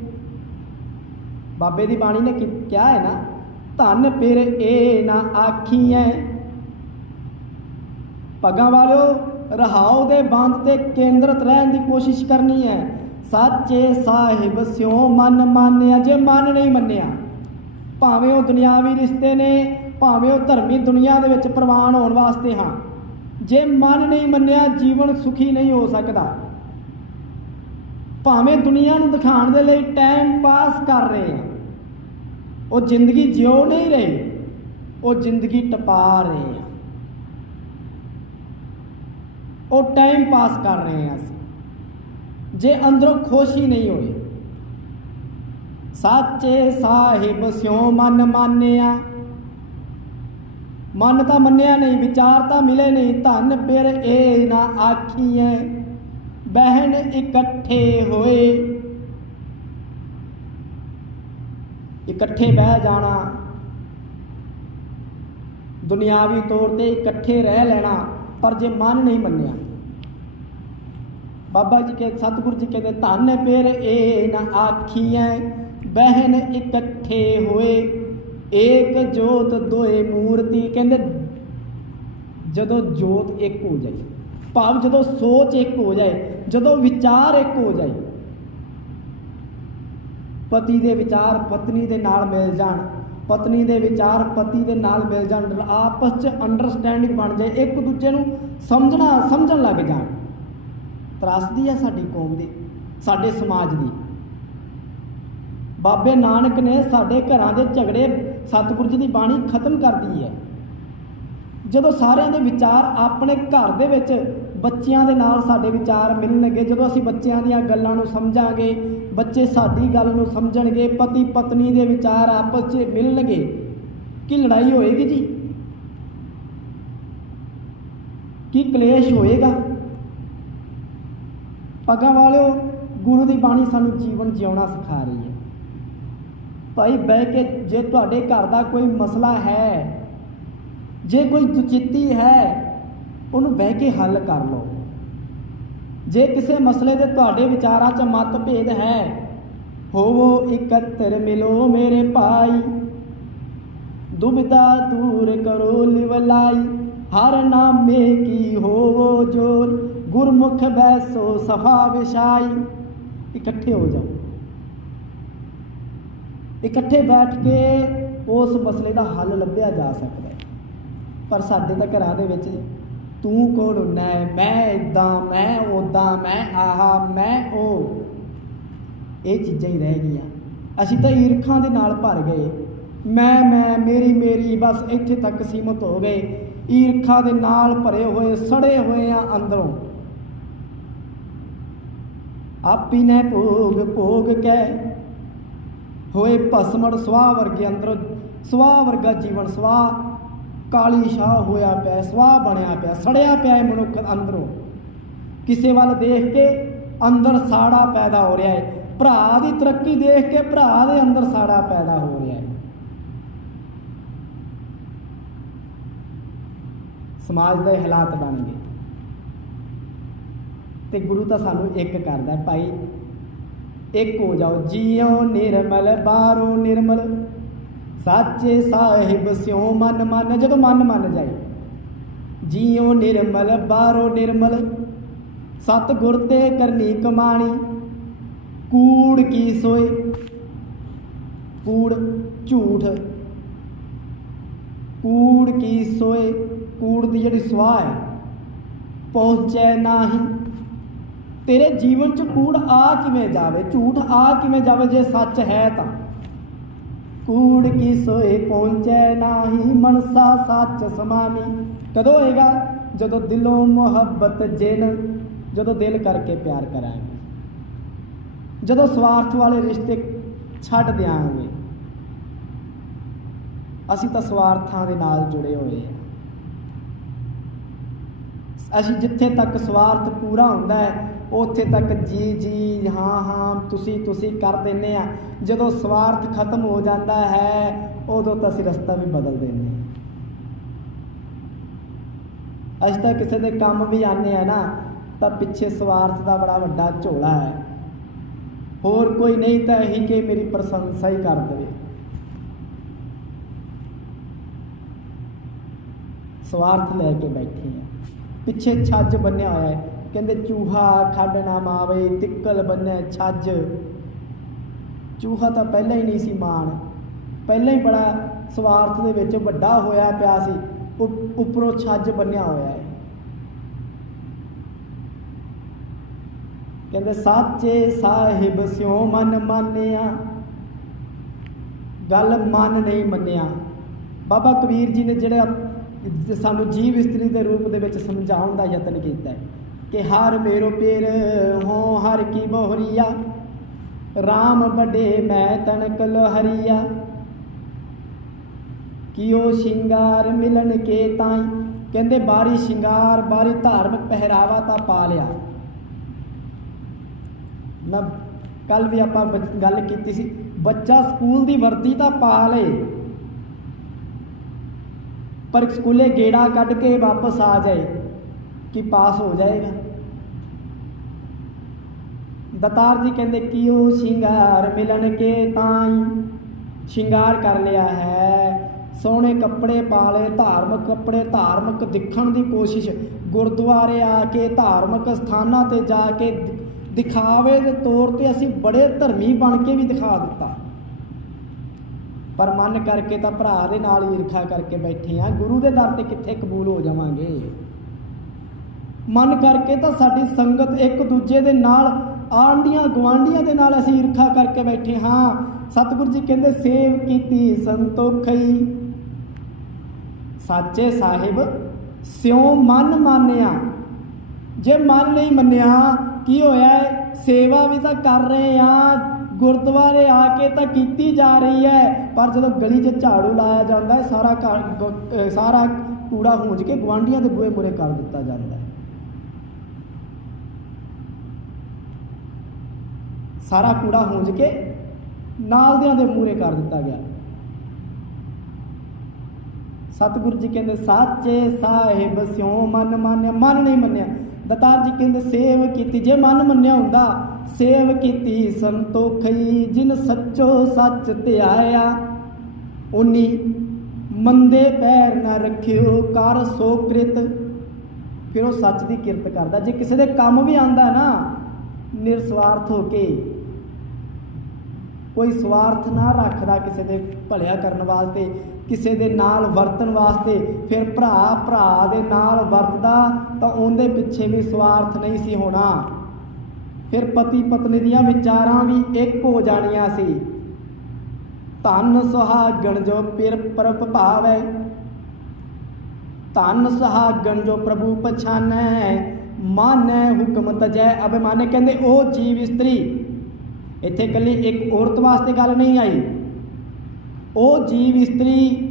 ਬਾਬੇ ਦੀ ਬਾਣੀ ਨੇ ਕਿਹਾ ਹੈ ਨਾ, ਧਨ ਫਿਰ ਇਹ ਨਾ ਆਖੀਐ। ਪੱਗਾਂ ਵਾਲਿਓ, ਰਹਾਉ ਦੇ ਬੰਦ ਤੇ ਕੇਂਦਰਿਤ ਰਹਿਣ ਦੀ ਕੋਸ਼ਿਸ਼ ਕਰਨੀ ਹੈ। ਸਾਚੇ ਸਾਹਿਬ ਸਿਉ ਮਨ ਮਾਨਿਆ। ਜੇ ਮਨ ਨਹੀਂ ਮੰਨਿਆ, ਭਾਵੇਂ ਉਹ ਦੁਨਿਆਵੀ ਰਿਸ਼ਤੇ ਨੇ, ਭਾਵੇਂ ਉਹ ਧਰਮੀ ਦੁਨੀਆ ਦੇ ਵਿੱਚ ਪ੍ਰਵਾਨ ਹੋਣ ਵਾਸਤੇ ਹਾਂ, ਜੇ ਮਨ ਨਹੀਂ ਮੰਨਿਆ ਜੀਵਨ ਸੁਖੀ ਨਹੀਂ ਹੋ ਸਕਦਾ। ਭਾਵੇਂ ਦੁਨੀਆ ਨੂੰ ਦਿਖਾਉਣ ਦੇ ਲਈ ਟਾਈਮ ਪਾਸ ਕਰ ਰਹੇ ਹਾਂ, ਉਹ ਜ਼ਿੰਦਗੀ ਜਿਉ ਨਹੀਂ ਰਹੇ, ਉਹ ਜ਼ਿੰਦਗੀ ਟਪਾ ਰਹੇ ਆ, ਉਹ ਟਾਈਮ ਪਾਸ ਕਰ ਰਹੇ ਹਾਂ ਅਸੀਂ, ਜੇ ਅੰਦਰੋਂ ਖੁਸ਼ ਹੀ ਨਹੀਂ ਹੋਏ। ਸਾਚੇ ਸਾਹਿਬ ਸਿਉ ਮਨ ਮਾਨਿਆ। ਮਨ ਤਾਂ ਮੰਨਿਆ ਨਹੀਂ, ਵਿਚਾਰ ਤਾਂ ਮਿਲੇ ਨਹੀਂ। ਧਨ ਫਿਰ ਇਹ ਨਾ ਆਖੀਐ, ਬਹਿਣ ਇਕੱਠੇ ਹੋਏ। ਇਕੱਠੇ ਬਹਿ ਜਾਣਾ, ਦੁਨਿਆਵੀ ਤੌਰ ਤੇ ਇਕੱਠੇ ਰਹਿ ਲੈਣਾ, ਪਰ ਜੇ ਮਨ ਨਹੀਂ ਮੰਨਿਆ, ਬਾਬਾ ਜੀ ਕੇ ਸਤਿਗੁਰੂ ਜੀ ਕਹਿੰਦੇ ਧਨ ਫਿਰ ਇਹ ਨਾ ਆਖੀਐ, ਬਹਿਨ ਇਕੱਠੇ ਹੋਏ। ਏਕ ਜੋਤ ਦੋਏ ਮੂਰਤੀ। ਕਹਿੰਦੇ ਜਦੋਂ ਜੋਤ ਇੱਕ ਹੋ ਜਾਏ, ਭਾਵ ਜਦੋਂ ਸੋਚ ਇੱਕ ਹੋ ਜਾਏ, ਜਦੋਂ ਵਿਚਾਰ ਇੱਕ ਹੋ ਜਾਏ, ਪਤੀ ਦੇ ਵਿਚਾਰ ਪਤਨੀ ਦੇ ਨਾਲ ਮਿਲ ਜਾਣ, ਪਤਨੀ ਦੇ ਵਿਚਾਰ ਪਤੀ ਦੇ ਨਾਲ ਮਿਲ ਜਾਣ, ਆਪਸ 'ਚ ਅੰਡਰਸਟੈਂਡਿੰਗ ਬਣ ਜਾਏ, ਇੱਕ ਦੂਜੇ ਨੂੰ ਸਮਝਣ ਲੱਗ ਜਾਣ। ਤਰਾਸਦੀ ਹੈ ਸਾਡੀ ਕੌਮ ਦੀ, ਸਾਡੇ ਸਮਾਜ ਦੀ। ਬਾਬੇ ਨਾਨਕ ਨੇ ਸਾਡੇ ਘਰਾਂ ਦੇ ਝਗੜੇ ਸਤਿਗੁਰੂ ਜੀ ਦੀ ਬਾਣੀ ਖਤਮ ਕਰਦੀ ਹੈ। ਜਦੋਂ ਸਾਰਿਆਂ ਦੇ ਵਿਚਾਰ ਆਪਣੇ ਘਰ ਦੇ ਵਿੱਚ ਬੱਚਿਆਂ ਦੇ ਨਾਲ ਸਾਡੇ ਵਿਚਾਰ ਮਿਲਣਗੇ, ਜਦੋਂ ਅਸੀਂ ਬੱਚਿਆਂ ਦੀਆਂ ਗੱਲਾਂ ਨੂੰ ਸਮਝਾਂਗੇ, ਬੱਚੇ ਸਾਡੀ ਗੱਲ ਨੂੰ ਸਮਝਣਗੇ, ਪਤੀ ਪਤਨੀ ਦੇ ਵਿਚਾਰ ਆਪਸ 'ਚ ਮਿਲਣਗੇ, ਕੀ ਲੜਾਈ ਹੋਏਗੀ ਜੀ? ਕੀ ਕਲੇਸ਼ ਹੋਏਗਾ? ਪੱਗਾਂ ਵਾਲਿਓ, ਗੁਰੂ ਦੀ ਬਾਣੀ ਸਾਨੂੰ ਜੀਵਨ ਜਿਉਣਾ ਸਿਖਾ ਰਹੀ ਹੈ। ਭਾਈ ਬਹਿ ਕੇ, ਜੇ ਤੁਹਾਡੇ ਘਰ ਦਾ ਕੋਈ ਮਸਲਾ ਹੈ, ਜੇ ਕੋਈ ਦੁਚਿੱਤੀ ਹੈ, ਉਹਨੂੰ ਬਹਿ ਕੇ ਹੱਲ ਕਰ ਲਓ। ਜੇ ਕਿਸੇ ਮਸਲੇ ਦੇ ਤੁਹਾਡੇ ਵਿਚਾਰਾਂ 'ਚ ਮਤਭੇਦ ਹੈ, ਹੋਵੋ ਇਕੱਤਰ ਮਿਲੋ ਮੇਰੇ ਭਾਈ, ਦੁਬਿਧਾ ਦੂਰ ਕਰੋ ਲਿਵਲਾਈ, ਹਰ ਨਾਮੇ ਕੀ ਹੋਵੋ ਜੋਰ, ਗੁਰਮੁਖ ਬੈਸੋ ਸਫਾ ਵਿਛਾਈ। ਇਕੱਠੇ ਹੋ ਜਾਓ, ਇਕੱਠੇ ਬੈਠ ਕੇ ਉਸ ਮਸਲੇ ਦਾ ਹੱਲ ਲੱਭਿਆ ਜਾ ਸਕਦਾ ਹੈ। ਪਰ ਸਾਡੇ ਤਾਂ ਘਰਾਂ ਦੇ ਵਿੱਚ ਤੂੰ ਕੌਣ ਹੁੰਦਾ ਹੈ, ਮੈਂ ਇੱਦਾਂ, ਮੈਂ ਉੱਦਾਂ, ਮੈਂ ਆਹ, ਮੈਂ ਉਹ, ਇਹ ਚੀਜ਼ਾਂ ਹੀ ਰਹਿ ਗਈਆਂ। ਅਸੀਂ ਤਾਂ ਈਰਖਾ ਦੇ ਨਾਲ ਭਰ ਗਏ, ਮੈਂ ਮੇਰੀ, ਬਸ ਇੱਥੇ ਤੱਕ ਸੀਮਤ ਹੋ ਗਏ। ਈਰਖਾ ਦੇ ਨਾਲ ਭਰੇ ਹੋਏ, ਸੜੇ ਹੋਏ ਆ ਅੰਦਰੋਂ। ਆਪੀ ਨੇ ਭੋਗ ਕਹਿ ਹੋਏ ਭਸਮੜ ਸਵਾਹ ਵਰਗੇ, ਅੰਦਰੋਂ ਸਵਾਹ ਵਰਗਾ ਜੀਵਨ, ਸਵਾਹ ਕਾਲੀ ਸ਼ਾਹ ਹੋਇਆ ਪਿਆ, ਸਵਾਹ ਬਣਿਆ ਪਿਆ, ਸੜਿਆ ਪਿਆ ਹੈ ਮਨੁੱਖ ਅੰਦਰੋਂ। ਕਿਸੇ ਵੱਲ ਦੇਖ ਕੇ ਅੰਦਰ ਸਾੜਾ ਪੈਦਾ ਹੋ ਰਿਹਾ ਹੈ, ਭਰਾ ਦੀ ਤਰੱਕੀ ਦੇਖ ਕੇ ਭਰਾ ਦੇ ਅੰਦਰ ਸਾੜਾ ਪੈਦਾ ਹੋ ਰਿਹਾ ਹੈ। ਸਮਾਜ ਦੇ ਹਾਲਾਤ ਬਣ ਗਏ ਤੇ ਗੁਰੂ ਤਾਂ ਸਾਨੂੰ ਇੱਕ ਕਰਦਾ, ਭਾਈ ਇੱਕ ਹੋ ਜਾਓ। ਜੀਓ ਨਿਰਮਲ ਬਾਹਰੋਂ ਨਿਰਮਲ, ਸਾਚੇ ਸਾਹਿਬ ਸਿਉ ਮਨ ਮਾਨਿਆ। ਜਦੋਂ ਮਨ ਮੰਨ ਜਾਏ, ਜੀਓ ਨਿਰਮਲ ਬਾਹਰੋਂ ਨਿਰਮਲ, ਸਤਿਗੁਰ ਤੇ ਕਰਨੀ ਕਮਾਣੀ, ਕੂੜ ਕੀ ਸੋਏ। ਕੂੜ ਝੂਠ, ਕੂੜ ਕੀ ਸੋਏ, ਕੂੜ ਦੀ ਜਿਹੜੀ ਸਵਾਹ ਹੈ, ਪਹੁੰਚੈ ਨਾਹੀ। ਤੇਰੇ ਜੀਵਨ 'ਚ ਕੂੜ ਆ ਕਿਵੇਂ ਜਾਵੇ, ਝੂਠ ਆ ਕਿਵੇਂ ਜਾਵੇ ਜੇ ਸੱਚ ਹੈ ਤਾਂ। ਕੂੜ ਕੀ ਸੋਏ ਪਹੁੰਚੈ ਨਾਹੀ, ਮਨਸਾ ਸੱਚ ਸਮਾਨੀ। ਕਦੋਂ ਹੋਏਗਾ? ਜਦੋਂ ਦਿਲੋਂ ਮੁਹੱਬਤ ਜਿਨ, ਜਦੋਂ ਦਿਲ ਕਰਕੇ ਪਿਆਰ ਕਰਾਂਗੇ, ਜਦੋਂ ਸਵਾਰਥ ਵਾਲੇ ਰਿਸ਼ਤੇ ਛੱਡ ਦਿਆਂਗੇ। ਅਸੀਂ ਤਾਂ ਸਵਾਰਥਾਂ ਦੇ ਨਾਲ ਜੁੜੇ ਹੋਏ ਹਾਂ। ਅਸੀਂ ਜਿੱਥੇ ਤੱਕ ਸਵਾਰਥ ਪੂਰਾ ਹੁੰਦਾ ਹੈ, ਉੱਥੇ ਤੱਕ ਜੀ ਹਾਂ ਤੁਸੀਂ ਕਰ ਦਿੰਦੇ ਆ। ਜਦੋਂ ਸਵਾਰਥ ਖਤਮ ਹੋ ਜਾਂਦਾ ਹੈ, ਉਦੋਂ ਤਾਂ ਅਸੀਂ ਰਸਤਾ ਵੀ ਬਦਲ ਦਿੰਦੇ ਹਾਂ। ਅਸੀਂ ਤਾਂ ਕਿਸੇ ਦੇ ਕੰਮ ਵੀ ਆਉਂਦੇ ਆ ਨਾ ਤਾਂ ਪਿੱਛੇ ਸਵਾਰਥ ਦਾ ਬੜਾ ਵੱਡਾ ਝੋਲਾ ਹੈ, ਹੋਰ ਕੋਈ ਨਹੀਂ ਤਾਂ ਇਹੀ ਕਿ ਮੇਰੀ ਪ੍ਰਸ਼ੰਸਾ ਹੀ ਕਰ ਦੇਵੇ। ਸਵਾਰਥ ਲੈ ਕੇ ਬੈਠੇ ਆ। ਪਿੱਛੇ ਛੱਜ ਬੰਨਿਆ ਹੋਇਆ ਹੈ, ਕਹਿੰਦੇ ਚੂਹਾ ਖੱਡ ਨਾ ਮਾਵੇ, ਤਿੱਕਲ ਬੰਨਿਆ ਛੱਜ। ਚੂਹਾ ਤਾਂ ਪਹਿਲਾਂ ਹੀ ਨਹੀਂ ਸੀ ਮਾਣ, ਪਹਿਲਾਂ ਹੀ ਬੜਾ ਸਵਾਰਥ ਦੇ ਵਿੱਚ ਵੱਡਾ ਹੋਇਆ ਪਿਆ ਸੀ, ਉੱਪਰੋਂ ਛੱਜ ਬੰਨਿਆ ਹੋਇਆ ਹੈ। ਕਹਿੰਦੇ ਸਾਚੇ ਸਾਹਿਬ ਸਿਉ ਮਨ ਮਾਨਿਆ, ਗੱਲ ਮਨ ਨਹੀਂ ਮੰਨਿਆ। ਬਾਬਾ ਕਬੀਰ ਜੀ ਨੇ ਜਿਹੜਾ ਸਾਨੂੰ ਜੀਵ ਇਸਤਰੀ ਦੇ ਰੂਪ ਦੇ ਵਿੱਚ ਸਮਝਾਉਣ ਦਾ ਯਤਨ ਕੀਤਾ ਹੈ ਕਿ ਹਰ ਮੇਰੋ ਪੇਰ ਹੋ ਹਰ ਕੀ ਬੋਹਰੀਆ, ਰਾਮ ਵੱਡੇ ਮੈਂ ਤਨਕ ਲਹਰੀਆ, ਕਿਉ ਸ਼ਿੰਗਾਰ ਮਿਲਣ ਕੇ ਤਾਈ। ਕਹਿੰਦੇ ਬਾਰੀ ਸ਼ਿੰਗਾਰ, ਬਾਰੀ ਧਾਰਮਿਕ ਪਹਿਰਾਵਾ ਤਾਂ ਪਾ ਲਿਆ। ਮੈਂ ਕੱਲ ਵੀ ਆਪਾਂ ਗੱਲ ਕੀਤੀ ਸੀ, ਬੱਚਾ ਸਕੂਲ ਦੀ ਵਰਦੀ ਤਾਂ ਪਾ ਲਏ ਪਰ ਸਕੂਲੇ ਗੇੜਾ ਕੱਢ ਕੇ ਵਾਪਸ ਆ ਜਾਏ ਕਿ ਪਾਸ ਹੋ ਜਾਏਗਾ। ਦਤਾਰ ਜੀ ਕਹਿੰਦੇ ਕਿਉ ਸ਼ਿੰਗਾਰ ਮਿਲਣ ਕੇ ਤਾਈ, ਸ਼ਿੰਗਾਰ ਕਰ ਲਿਆ ਹੈ, ਸੋਹਣੇ ਕੱਪੜੇ ਪਾ ਲਏ, ਧਾਰਮਿਕ ਕੱਪੜੇ, ਧਾਰਮਿਕ ਦਿਖਣ ਦੀ ਕੋਸ਼ਿਸ਼, ਗੁਰਦੁਆਰੇ ਆ ਕੇ ਧਾਰਮਿਕ ਸਥਾਨਾਂ ਤੇ ਜਾ ਕੇ ਦਿਖਾਵੇ ਦੇ ਤੌਰ ਤੇ ਅਸੀਂ ਬੜੇ ਧਰਮੀ ਬਣ ਕੇ ਵੀ ਦਿਖਾ ਦਿੱਤਾ, ਪਰ ਮਨ ਕਰਕੇ ਤਾਂ ਭਰਾ ਦੇ ਨਾਲ ਈਰਖਾ ਕਰਕੇ ਬੈਠੇ ਆ। ਗੁਰੂ ਦੇ ਦਰ ਤੇ ਕਿੱਥੇ ਕਬੂਲ ਹੋ ਜਾਵਾਂਗੇ? ਮਨ ਕਰਕੇ ਤਾਂ ਸਾਡੀ ਸੰਗਤ ਇੱਕ ਦੂਜੇ ਦੇ ਨਾਲ, ਆਂਢੀਆਂ ਗੁਆਂਢੀਆਂ ਦੇ ਨਾਲ ਅਸੀਂ ਈਰਖਾ ਕਰਕੇ ਬੈਠੇ ਹਾਂ। ਸਤਿਗੁਰੂ ਜੀ ਕਹਿੰਦੇ ਸੇਵ ਕੀਤੀ ਸੰਤੋਖਈ, ਸਾਚੇ ਸਾਹਿਬ ਸਿਉ ਮਨ ਮਾਨਿਆ। ਜੇ ਮਨ ਨਹੀਂ ਮੰਨਿਆ ਕੀ ਹੋਇਆ ਹੈ? ਸੇਵਾ ਵੀ ਤਾਂ ਕਰ ਰਹੇ ਆ, ਗੁਰਦੁਆਰੇ ਆ ਕੇ ਤਾਂ ਕੀਤੀ ਜਾ ਰਹੀ ਹੈ, ਪਰ ਜਦੋਂ ਗਲੀ 'ਚ ਝਾੜੂ ਲਾਇਆ ਜਾਂਦਾ ਹੈ ਸਾਰਾ ਕੂੜਾ ਹੂੰਜ ਕੇ ਗੁਆਂਢੀਆਂ ਦੇ ਬੂਹੇ ਮੂਹਰੇ ਕਰ ਦਿੱਤਾ ਜਾਂਦਾ ਹੈ। ਸਾਰਾ ਕੂੜਾ ਹੂੰਜ ਕੇ ਨਾਲਦਿਆਂ ਦੇ ਮੂਹਰੇ ਕਰ ਦਿੱਤਾ ਗਿਆ। ਸਤਿਗੁਰੂ ਜੀ ਕਹਿੰਦੇ ਸਾਚੇ ਸਾਹਿਬ ਸਿਉ ਮਨ ਮਾਨਿਆ, ਮਨ ਨਹੀਂ ਮੰਨਿਆ। ਦਤਾਰ ਜੀ ਕਹਿੰਦੇ ਸੇਵ ਕੀਤੀ, ਜੇ ਮਨ ਮੰਨਿਆ ਹੁੰਦਾ ਸੇਵ ਕੀਤੀ ਸੰਤੋਖਈ, ਜਿਨ ਸੱਚੋ ਸੱਚ ਧਿਆਇਆ, ਉਨੀ ਮੰਦੇ ਪੈਰ ਨਾ ਰੱਖਿਓ ਕਰ ਸੋ ਕ੍ਰਿਤ। ਫਿਰ ਉਹ ਸੱਚ ਦੀ ਕਿਰਤ ਕਰਦਾ। ਜੇ ਕਿਸੇ ਦੇ ਕੰਮ ਵੀ ਆਉਂਦਾ ਨਾ ਨਿਰਸਵਾਰਥ ਹੋ ਕੇ, ਕੋਈ ਸਵਾਰਥ ਨਾ ਰੱਖਦਾ ਕਿਸੇ ਦੇ ਭਲਿਆ ਕਰਨ ਵਾਸਤੇ, ਕਿਸੇ ਦੇ ਨਾਲ ਵਰਤਣ ਵਾਸਤੇ, ਫਿਰ ਭਰਾ ਦੇ ਨਾਲ ਵਰਤਦਾ ਤਾਂ ਉਹਦੇ ਪਿੱਛੇ ਵੀ ਸਵਾਰਥ ਨਹੀਂ ਸੀ ਹੋਣਾ। ਫਿਰ ਪਤੀ ਪਤਨੀ ਦੀਆਂ ਵਿਚਾਰਾਂ ਵੀ ਇੱਕ ਹੋ ਜਾਣੀਆਂ ਸੀ। ਧਨ ਸੁਹਾਗਣ ਜੋ ਪਿਰ ਪ੍ਰਭ ਭਾਵੈ, ਧਨ ਸੁਹਾਗਣ ਜੋ ਪ੍ਰਭੂ ਪਛਾਨੈ, ਮਾਨੈ ਹੁਕਮ ਤਜੈ ਅਭਿਮਾਨੈ। ਕਹਿੰਦੇ ਉਹ ਜੀਵ ਇਸਤਰੀ, ਇੱਥੇ ਇਕੱਲੀ ਇੱਕ ਔਰਤ ਵਾਸਤੇ ਗੱਲ ਨਹੀਂ ਆਈ, ਉਹ ਜੀਵ ਇਸਤਰੀ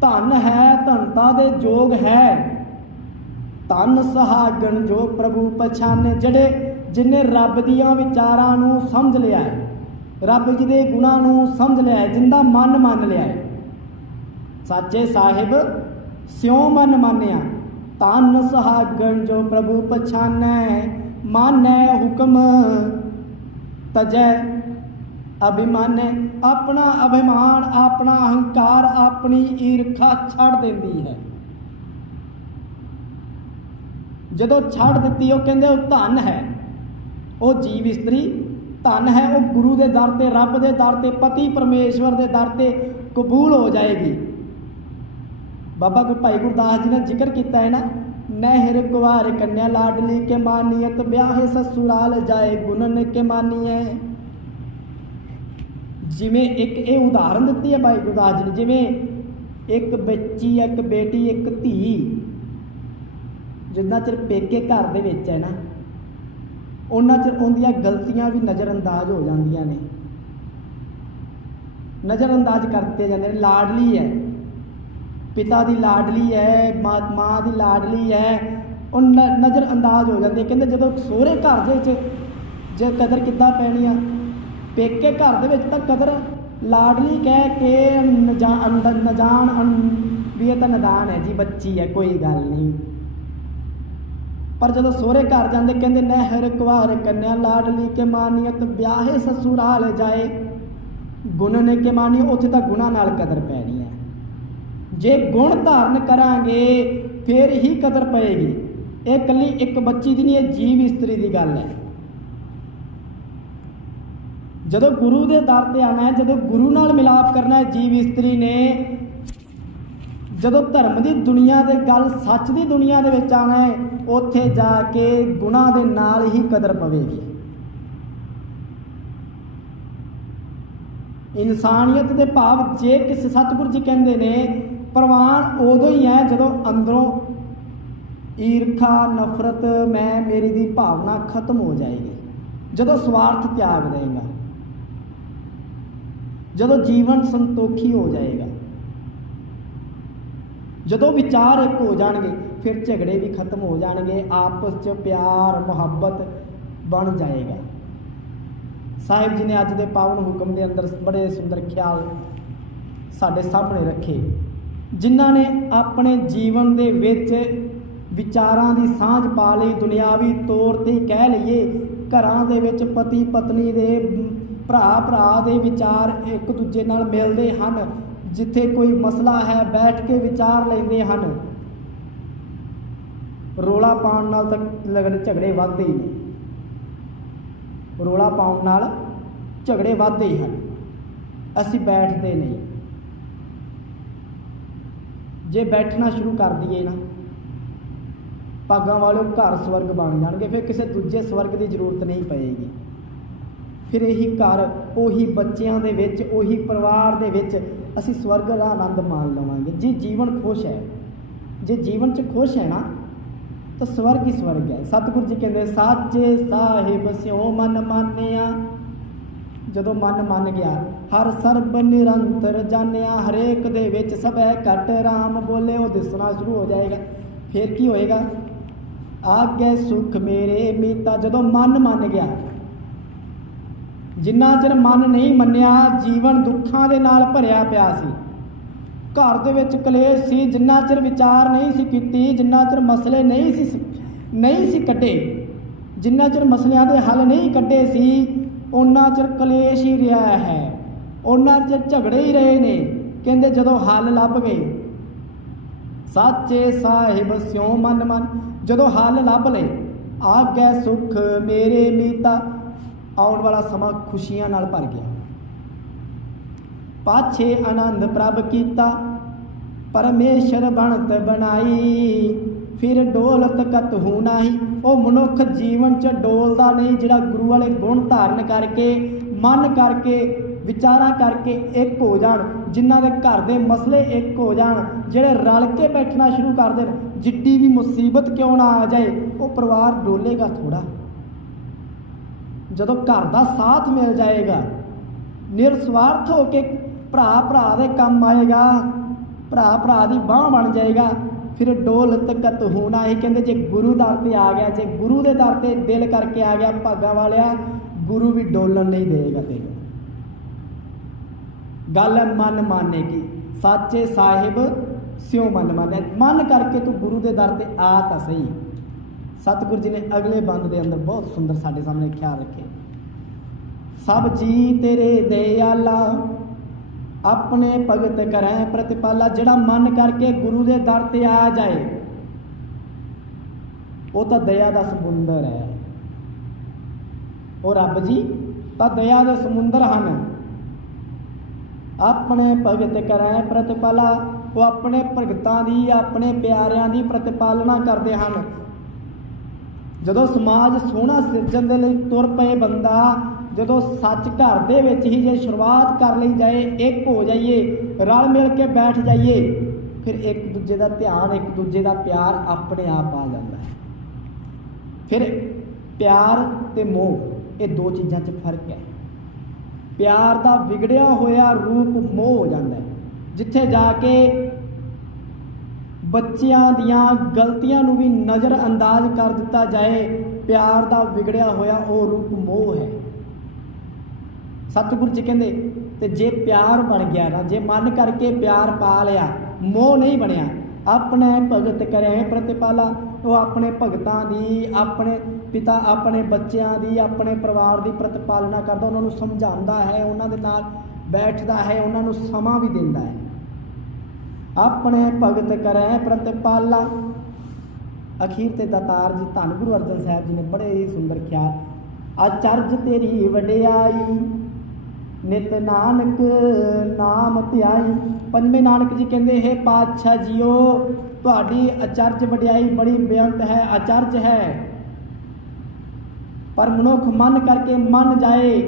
ਧਨ ਹੈ, ਧਨਤਾ ਦੇ ਯੋਗ ਹੈ। ਧਨ ਸੁਹਾਗਣ ਜੋ ਪ੍ਰਭੂ ਪਛਾਨੈ, ਜਿਹਨੇ ਰੱਬ ਦੀਆਂ ਵਿਚਾਰਾਂ ਨੂੰ ਸਮਝ ਲਿਆ ਹੈ, ਰੱਬ ਜੀ ਦੇ ਗੁਣਾਂ ਨੂੰ ਸਮਝ ਲਿਆ ਹੈ, ਜਿੰਦਾ ਮਨ ਮੰਨ ਲਿਆ ਹੈ। ਸਾਚੇ ਸਾਹਿਬ ਸਿਉ ਮਨ ਮਾਨਿਆ, ਧਨ ਸੁਹਾਗਣ ਜੋ ਪ੍ਰਭੂ ਪਛਾਨੈ, ਮਾਨੈ ਹੁਕਮ ਤਜੈ ਅਭਿਮਾਨੈ। ਆਪਣਾ ਅਭਿਮਾਨ, ਆਪਣਾ ਅਹੰਕਾਰ, ਆਪਣੀ ਈਰਖਾ ਛੱਡ ਦਿੰਦੀ ਹੈ। ਜਦੋਂ ਛੱਡ ਦਿੱਤੀ, ਉਹ ਕਹਿੰਦੇ ਉਹ ਧਨ ਹੈ, ਉਹ ਜੀਵ ਇਸਤਰੀ ਧਨ ਹੈ, ਉਹ ਗੁਰੂ ਦੇ ਦਰ ਤੇ, ਰੱਬ ਦੇ ਦਰ ਤੇ, ਪਤੀ ਪਰਮੇਸ਼ਵਰ ਦੇ ਦਰ ਤੇ ਕਬੂਲ ਹੋ ਜਾਏਗੀ। ਬਾਬਾ ਭਾਈ ਗੁਰਦਾਸ ਜੀ ਨੇ ਜ਼ਿਕਰ ਕੀਤਾ ਹੈ ਨਾ, ਨਹਿਰ ਕੁਵਾਰ ਕੰਨਿਆ ਲਾਡਲੀ ਕੇ ਮਾਨੀਅਤ, ਵਿਆਹੇ ਸਸੁਰਾਲ ਜਾਏ ਗੁਣਨ ਕੇ ਮਾਨੀਏ। ਜਿਵੇਂ ਇੱਕ ਇਹ ਉਦਾਹਰਨ ਦਿੱਤੀ ਹੈ ਭਾਈ ਗੁਰਦਾਸ ਜੀ ਨੇ, ਜਿਵੇਂ ਇੱਕ ਬੱਚੀ, ਇੱਕ ਬੇਟੀ, ਇੱਕ ਧੀ ਜਿੰਨਾ ਚਿਰ ਪੇਕੇ ਘਰ ਦੇ ਵਿੱਚ ਹੈ ਨਾ, ਉਹਨਾਂ ਚਿਰ ਉਹਦੀਆਂ ਗਲਤੀਆਂ ਵੀ ਨਜ਼ਰਅੰਦਾਜ਼ ਹੋ ਜਾਂਦੀਆਂ ਨੇ, ਨਜ਼ਰਅੰਦਾਜ਼ ਕਰਤੇ ਜਾਂਦੇ ਨੇ। ਲਾਡਲੀ ਹੈ, ਪਿਤਾ ਦੀ ਲਾਡਲੀ ਹੈ, ਮਾਂ ਦੀ ਲਾਡਲੀ ਹੈ, ਉਹ ਨਜ਼ਰਅੰਦਾਜ਼ ਹੋ ਜਾਂਦੀ ਹੈ। ਕਹਿੰਦੇ ਜਦੋਂ ਸਹੁਰੇ ਘਰ ਦੇ ਵਿੱਚ ਜੇ ਕਦਰ ਕਿੱਦਾਂ ਪੈਣੀ ਆ, ਪੇਕੇ ਘਰ ਦੇ ਵਿੱਚ ਤਾਂ ਕਦਰ लाडली कह के नजान भी ये तो नदान है जी, बच्ची है कोई गल नहीं। पर जब सोहरे घर जाते कहते नहर कुवार कन्या लाडली के मानियत ब्याहे ससुराल जाए, गुण ने के मानी उत्थे तां गुणा नाल कदर पैनी है। जे गुण धारण करांगे फिर ही कदर पएगी। ये कली एक बच्ची की नहीं, ये जीव इस्त्री की गल है। जदों गुरु के दर ते आना है, जदों गुरु नाल मिलाप करना है जीव इस्त्री ने, जदों धर्म की दुनिया दे गल सच की दुनिया दे विच आना है, उत्थे जाके गुणा दे नाल ही कदर पवेगी। इंसानियत के भाव जे किसी सतगुरु जी कहते ने प्रवान उदों ही है जदों अंदरों ईर्खा नफरत मैं मेरी दी भावना खत्म हो जाएगी, जदों स्वार्थ त्याग देगा, जदों जीवन संतोखी हो जाएगा, जदों विचार एक हो जाएंगे, फिर झगड़े भी खत्म हो जाएंगे, आपस च प्यार मुहब्बत बन जाएगा। साहिब जी ने अज के पावन हुक्म के अंदर बड़े सुंदर ख्याल साढ़े सामने रखे, जिन्हों ने अपने जीवन के विच विचारां की सांझ पा ली। दुनियावी तौर पर कह लीए घरां दे विच पति पत्नी दे भरा भरा दे विचार एक दूजे नाल मिलते हैं, जिथे कोई मसला है बैठ के विचार लेंदे हैं। रोला पाउण नाल तक लगने झगड़े वधदे ही ने, रोला पाउण नाल झगड़े वधदे ही हैं। असी बैठते नहीं, जे बैठना शुरू कर दिए ना भागां वालों घर स्वर्ग बन जाएंगे, फिर किसी दूजे स्वर्ग की जरूरत नहीं पएगी। फिर यही घर उही बच्चों के विच उही परिवार के विच असी स्वर्ग का आनंद मान लवांगे। जे जीवन खुश है, जे जीवन च खुश है ना तो स्वर्ग ही स्वर्ग है। सतगुरु जी कहते साचे साहिब स्यों मन मानिया, जदों मन मान गया हर सरब निरंतर जानिया, हरेक दे विच सबै घट राम बोले वो दिसना शुरू हो जाएगा। फिर की होएगा आगे सुख मेरे मीता, जदों मन मान गया। जिन्ना चिर मन नहीं मन्निया जीवन दुखों के नाल भरिया पिया सी, घर दे विच कलेश सी, जिन्ना चिर विचार नहीं सी कीती, जिन्ना चिर मसले नहीं सी कड्डे, जिन्ना चिर मसलियां दे हल नहीं कड्डे सी, उन्ना चिर कलेश ही रहा है, उन्ना चिर झगड़े ही रहे ने। कहंदे जदों हल लभ गए साचे साहिब स्यों मन मन, जदों हल लभ ले आगे सुख मेरे मीता, आउण वाला समा खुशियां नाल भर गया। पाछे आनंद प्रभ कीता परमेश्वर बनत बनाई, फिर डोलत कत होना ही। वो मनुख जीवन च डोलदा नहीं जिहड़ा गुरु वाले गुण धारण करके मन करके विचारा करके एक हो जाण, जिन्हां दे घर दे मसले एक हो जाण, जिहड़े रल के बैठना शुरू कर देण, जिड्डी भी मुसीबत क्यों ना आ जाए वो परिवार डोलेगा थोड़ा। जदों घर का साथ मिल जाएगा, निरस्वार्थ होके भरा भरा दे काम आएगा, भरा भरा दी बांह बन जाएगा, फिर डोलत कत होना ही। कहते जे गुरु दर ते आ गया, जे गुरु के दर ते दिल करके आ गया भागा वालिया, गुरु भी डोलन नहीं देगा तेरे। गल है मन माने की, साचे साहिब स्यों मन माने, मन करके तू गुरु के दर ते आ तो सही। सतगुरु जी ने अगले बंद के अंदर बहुत सुंदर साढ़े सामने ख्याल रखे, सब जी तेरे दयाला अपने भगत करें प्रतिपाला। जिहड़ा मन करके गुरु के दर ते आ जाए वो तो दया का समुंदर है, और रब जी तो दया के समुंदर हैं। अपने भगत करें प्रतिपाला, वो अपने भगतां दी अपने प्यारियां दी प्रतिपालना करते हैं। जदों समाज सोहना सिरजन दे लई तुर पए बंदा, जदों सच घर दे विच ही जे शुरुआत कर ली जाए, एक हो जाइए, रल मिल के बैठ जाइए, फिर एक दूजे का ध्यान एक दूजे का प्यार अपने आप आ जाता है। फिर प्यार ते मोह ये दो चीज़ों च फर्क है। प्यार का विगड़िया होया रूप मोह हो जाता है, जिथे जाके बच्चियां दियां गलतियां नूं भी नज़र अंदाज कर दिता जाए, प्यार का विगड़िया होया वो रूप मोह है। सतगुरु जी कहते ਤੇ ਜੇ ਪਿਆਰ ਬਣ ਗਿਆ ਨਾ, ਜੇ ਮਨ ਕਰਕੇ ਪਿਆਰ ਪਾ ਲਿਆ, ਮੋਹ ਨਹੀਂ ਬਣਿਆ, ਆਪਣੇ ਭਗਤ ਕਰੇ ਪ੍ਰਤਿਪਾਲਾ, ਉਹ ਆਪਣੇ ਭਗਤਾਂ ਦੀ, ਆਪਣੇ ਪਿਤਾ, ਆਪਣੇ ਬੱਚਿਆਂ ਦੀ, ਆਪਣੇ ਪਰਿਵਾਰ ਦੀ ਪ੍ਰਤਿਪਾਲਨਾ ਕਰਦਾ, ਉਹਨਾਂ ਨੂੰ ਸਮਝਾਉਂਦਾ ਹੈ, ਉਹਨਾਂ ਦੇ ਨਾਲ ਬੈਠਦਾ ਹੈ, ਉਹਨਾਂ ਨੂੰ ਸਮਾਂ ਵੀ ਦਿੰਦਾ ਹੈ। ਆਪਣੇ ਭਗਤ ਕਰੇ ਪ੍ਰਤਿਪਾਲਾ। ਅਖੀਰ ਤੇ ਦਾਤਾਰ ਜੀ ਧੰਨ ਗੁਰੂ ਅਰਜਨ ਸਾਹਿਬ ਜੀ ਨੇ ਬੜੇ ਹੀ ਸੁੰਦਰ ਖਿਆਲ, ਅਚਰਜ ਤੇਰੀ ਵਡਿਆਈ ਨਿਤ ਨਾਨਕ ਨਾਮ ਧਿਆਈ। ਪੰਜਵੇਂ ਨਾਨਕ ਜੀ ਕਹਿੰਦੇ, ਹੈ ਪਾਤਸ਼ਾਹ ਜੀਓ, ਤੁਹਾਡੀ ਅਚਰਜ ਵਡਿਆਈ ਬੜੀ ਬੇਅੰਤ ਹੈ, ਅਚਰਜ ਹੈ। ਪਰ ਮਨੁੱਖ ਮਨ ਕਰਕੇ ਮੰਨ ਜਾਏ,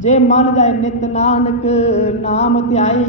ਜੇ ਮੰਨ ਜਾਏ, ਨਿਤ ਨਾਨਕ ਨਾਮ ਧਿਆਈ,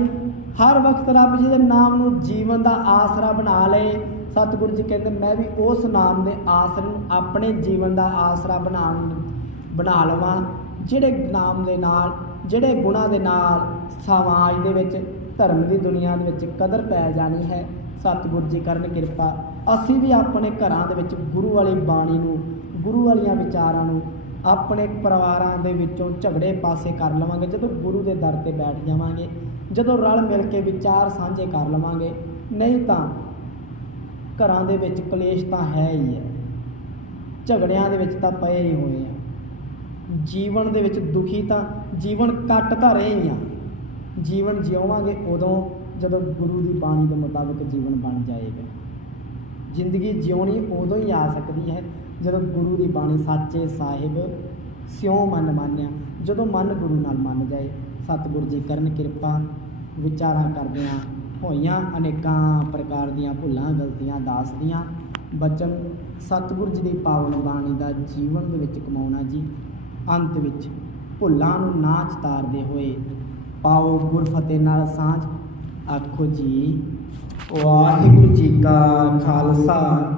ਹਰ ਵਕਤ ਰੱਬ ਜੀ ਦੇ ਨਾਮ ਨੂੰ ਜੀਵਨ ਦਾ ਆਸਰਾ ਬਣਾ ਲਏ। ਸਤਿਗੁਰੂ ਜੀ ਕਹਿੰਦੇ, ਮੈਂ ਵੀ ਉਸ ਨਾਮ ਦੇ ਆਸਰੇ ਨੂੰ ਆਪਣੇ ਜੀਵਨ ਦਾ ਆਸਰਾ ਬਣਾ ਲਵਾਂ, ਜਿਹੜੇ ਨਾਮ ਦੇ ਨਾਲ, ਜਿਹੜੇ ਗੁਣਾਂ ਦੇ ਨਾਲ ਸਮਾਜ ਦੇ ਵਿੱਚ, ਧਰਮ ਦੀ ਦੁਨੀਆ ਦੇ ਵਿੱਚ ਕਦਰ ਪੈ ਜਾਣੀ ਹੈ। ਸਤਿਗੁਰੂ ਜੀ ਕਰਨ ਕਿਰਪਾ, ਅਸੀਂ ਵੀ ਆਪਣੇ ਘਰਾਂ ਦੇ ਵਿੱਚ ਗੁਰੂ ਵਾਲੀ ਬਾਣੀ ਨੂੰ, ਗੁਰੂ ਵਾਲੀਆਂ ਵਿਚਾਰਾਂ ਨੂੰ ਆਪਣੇ ਪਰਿਵਾਰਾਂ ਦੇ ਵਿੱਚੋਂ ਝਗੜੇ ਪਾਸੇ ਕਰ ਲਵਾਂਗੇ, ਜਦੋਂ ਗੁਰੂ ਦੇ ਦਰ 'ਤੇ ਬੈਠ ਜਾਵਾਂਗੇ, ਜਦੋਂ ਰਲ ਮਿਲ ਕੇ ਵਿਚਾਰ ਸਾਂਝੇ ਕਰ ਲਵਾਂਗੇ। ਨਹੀਂ ਤਾਂ ਘਰਾਂ ਦੇ ਵਿੱਚ ਕਲੇਸ਼ ਤਾਂ ਹੈ ਹੀ ਹੈ, ਝਗੜਿਆਂ ਦੇ ਵਿੱਚ ਤਾਂ ਪਏ ਹੀ ਹੋਏ ਆ, ਜੀਵਨ ਦੇ ਵਿੱਚ ਦੁਖੀ ਤਾਂ ਜੀਵਨ ਕੱਟ ਤਾਂ ਰਹੇ ਹੀ ਆ। ਜੀਵਨ ਜਿਉਵਾਂਗੇ ਉਦੋਂ ਜਦੋਂ ਗੁਰੂ ਦੀ ਬਾਣੀ ਦੇ ਮੁਤਾਬਕ ਜੀਵਨ ਬਣ ਜਾਏਗਾ। ਜ਼ਿੰਦਗੀ ਜਿਉਣੀ ਉਦੋਂ ਹੀ ਆ ਸਕਦੀ ਹੈ ਜਦੋਂ ਗੁਰੂ ਦੀ ਬਾਣੀ, ਸਾਚੇ ਸਾਹਿਬ ਸਿਉ ਮਨ ਮਾਨਿਆ, ਜਦੋਂ ਮਨ ਗੁਰੂ ਨਾਲ ਮੰਨ ਜਾਏ। ਸਤਿਗੁਰੂ ਜੀ ਕਰਨ ਕਿਰਪਾ। ਵਿਚਾਰਾਂ ਕਰਦਿਆਂ ਹੋਈਆਂ ਅਨੇਕਾਂ ਪ੍ਰਕਾਰ ਦੀਆਂ ਭੁੱਲਾਂ ਗਲਤੀਆਂ ਦਾਸ ਦੀਆਂ ਬਚਨ ਸਤਿਗੁਰੂ ਜੀ ਦੀ ਪਾਵਨ ਬਾਣੀ ਦਾ ਜੀਵਨ ਦੇ ਵਿੱਚ ਕਮਾਉਣਾ ਜੀ। ਅੰਤ ਵਿੱਚ ਭੁੱਲਾਂ ਨੂੰ ਨਾ ਚਤਾਰਦੇ ਹੋਏ ਪਾਓ ਗੁਰਫਤਿਹ ਨਾਲ ਸਾਂਝ। ਆਖੋ ਜੀ ਵਾਹਿਗੁਰੂ ਜੀ ਕਾ ਖਾਲਸਾ